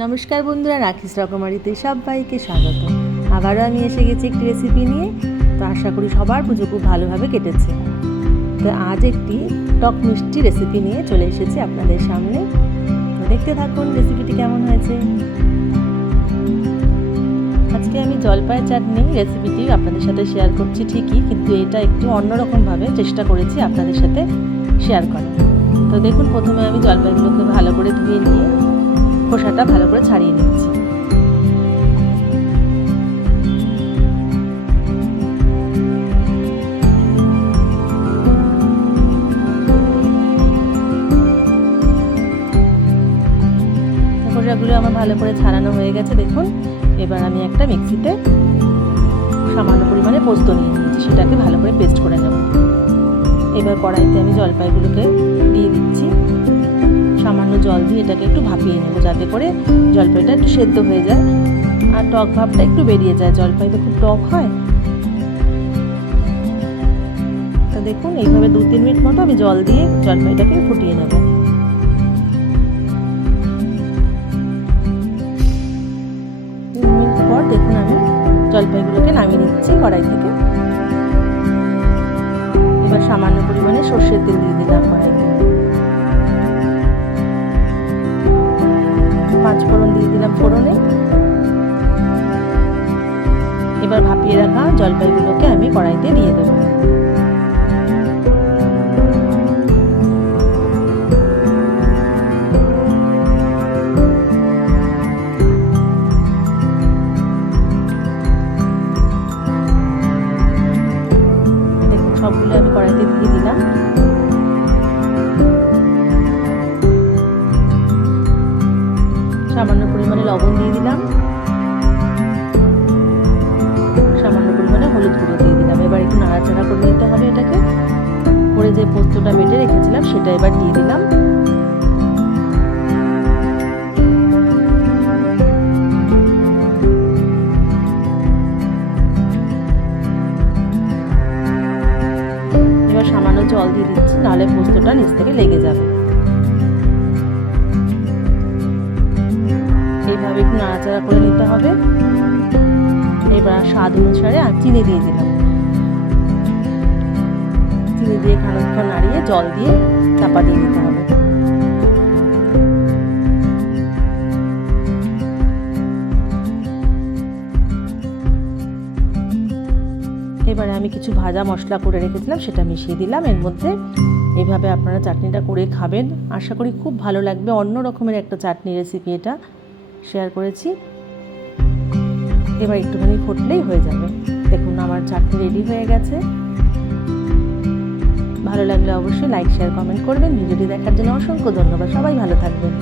নমস্কার বন্ধুরা, রাখিস রকমারিতে সবাইকে স্বাগত। আবারও আমি এসে গেছি একটি রেসিপি নিয়ে। তো আশা করি সবার পুজো খুব ভালোভাবে কেটেছে। তো আজ একটি টক মিষ্টি রেসিপি নিয়ে চলে এসেছি আপনাদের সামনে। তো দেখতে থাকুন রেসিপিটি কেমন হয়েছে। আজকে আমি জলপাইয়ের চাটনি রেসিপিটি আপনাদের সাথে শেয়ার করছি ঠিকই, কিন্তু এটা একটু অন্যরকমভাবে চেষ্টা করেছি আপনাদের সাথে শেয়ার করার। তো দেখুন, প্রথমে আমি জলপাইগুলোকে ভালো করে ধুয়ে নিয়ে খোসাটা ভালো করে ছাড়িয়ে নিচ্ছি। খোসাগুলো আমার ভালো করে ছাড়ানো হয়ে গেছে। দেখুন, এবার আমি একটা মিক্সিতে সামান্য পরিমাণে পোস্ত নিয়ে নিয়েছি, সেটাকে ভালো করে পেস্ট করে নেব। এবার কড়াইতে আমি জলপাইগুলোকে দিয়ে দিচ্ছি। সামান্য জল দিয়ে এটাকে একটু ভাপিয়ে নেব, যাতে করে জলপাইটা একটু সেদ্ধ হয়ে যায় আর টক ভাবটা একটু বেরিয়ে যায়। জলপাই তো খুব টক হয়। তো দেখুন, এইভাবে 2-3 মিনিট মতো আমি জল দিয়ে জলপাইটাকে ফুটিয়ে নেব। মিনিট পর দেখুন, আমি জলপাইগুলোকে নামিয়ে নিচ্ছি কড়াই থেকে। এবার সামান্য পরিমাণে সর্ষের তেল দিয়ে দিলাম কড়াইতে। 5 ফোড়ন দিয়ে দিলাম ফোড়নে। এবার ভাপিয়ে রাখা জলপাইগুলোকে আমি কড়াইতে দিয়ে দেবো। দেখুন, সবগুলো আমি কড়াইতে দিয়ে দিলাম। সামান্য পরিমাণে লবণ দিয়ে দিলাম, সামান্য পরিমাণে হলুদ গুঁড়ো দিয়ে দিলাম। এবার একটু নাড়াচাড়া করে নিতে হবে এটাকে। করে যে পোস্তটা বেটে রেখেছিলাম সেটা এবার দিয়ে দিলাম। এবার সামান্য জল দিয়ে দিচ্ছি, নাহলে পোস্তটা নিচ থেকে লেগে যাবে। এইভাবে একটু নাড়াচাড়া করে নিতে হবে। এবার স্বাদ অনুসারে চিনি দিয়ে দিলাম। চিনি দিয়ে খানিকক্ষণ নাড়িয়ে জল দিয়ে চাপা দিয়ে দিতে হবে। এবারে আমি কিছু ভাজা মশলা করে রেখেছিলাম, সেটা মিশিয়ে দিলাম এর মধ্যে। এইভাবে আপনারা চাটনিটা করে খাবেন, আশা করি খুব ভালো লাগবে। অন্য রকমের একটা চাটনি রেসিপি এটা শেয়ার করেছি। এবার একটুখানি ফুটলেই হয়ে যাবে। দেখুন, আমার চাটনি রেডি হয়ে গেছে। ভালো লাগলে অবশ্যই লাইক, শেয়ার, কমেন্ট করবেন। ভিডিওটি দেখার জন্য অসংখ্য ধন্যবাদ। সবাই ভালো থাকবেন।